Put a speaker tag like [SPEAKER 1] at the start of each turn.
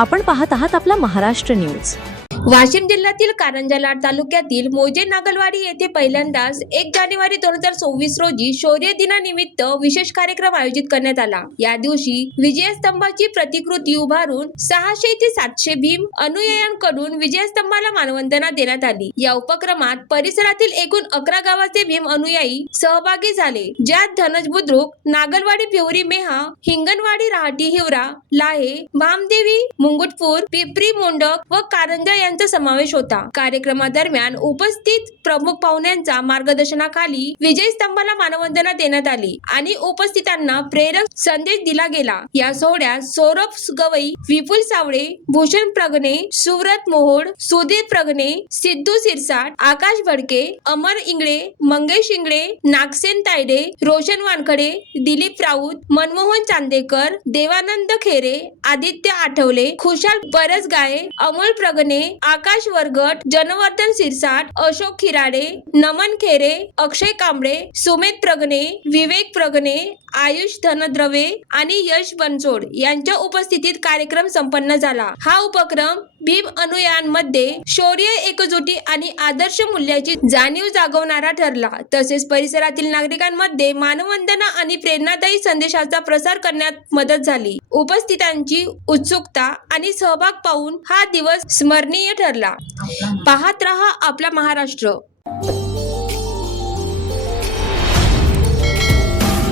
[SPEAKER 1] आपण पाहत आहात आपला महाराष्ट्र न्यूज.
[SPEAKER 2] वाशिम जिल्ह्यातील कारंजा लाड तालुक्यातील मोजे नागलवाडी येथे पहिल्यांदाच एक जानेवारी दोन हजार सव्वीस रोजी शौर्य दिनानिमित्त विशेष कार्यक्रम आयोजित करण्यात आला. या दिवशी विजयस्तंभाची प्रतिकृती उभारून सहाशे ते सातशे भीम अनुयायांकडून विजयस्तंभाला मानवंदना देण्यात आली. या उपक्रमात परिसरातील एकूण अकरा गावाचे भीम अनुयायी सहभागी झाले. ज्यात धनज बुद्रुक नागलवाडी भिवरी मेहा हिंगणवाडी रहाटी हिवरा लाहे भामदेवी मुंगुटपूर पिपरी मोंडक व कारंजा यांचा समावेश होता. कार्यक्रमादरम्यान उपस्थित प्रमुख पाहुण्यांचा मार्गदर्शनाखाली विजय स्तंभाला मानवंदना देण्यात आली आणि उपस्थितांना प्रेरक संदेश दिला गेला. या सोहळ्यात सौरभ गवई विपुल सावळे भूषण प्रगणे सुव्रत मोहोड सुधीर प्रगणे सिद्धू सिरसाट आकाश भडके अमर इंगळे मंगेश इंगळे नागसेन तायडे रोशन वानखडे दिलीप राऊत मनमोहन चांदेकर देवानंद खेरे आदित्य आठवले खुशाल परसगाये अमोल प्रगणे आकाश वरगट जनवर्धन सिरसाट अशोक खिराडे नमन खेरे अक्षय कांबळे सुमित प्रगणे विवेक प्रगणे आयुष धनद्रवे आणि यश बनसोड यांच्या उपस्थितीत कार्यक्रम संपन्न झाला. हा उपक्रम भीम अनुयायांमध्ये शौर्य एकजुटी आणि आदर्श मूल्याची जाणीव जागवणारा ठरला. तसेच परिसरातील नागरिकांमध्ये मानवंदना आणि प्रेरणादायी संदेशाचा प्रसार करण्यात मदत झाली. उपस्थितांची उत्सुकता आणि सहभाग पाहून हा दिवस स्मरणीय ठरला. पाहत रहा आपला महाराष्ट्र.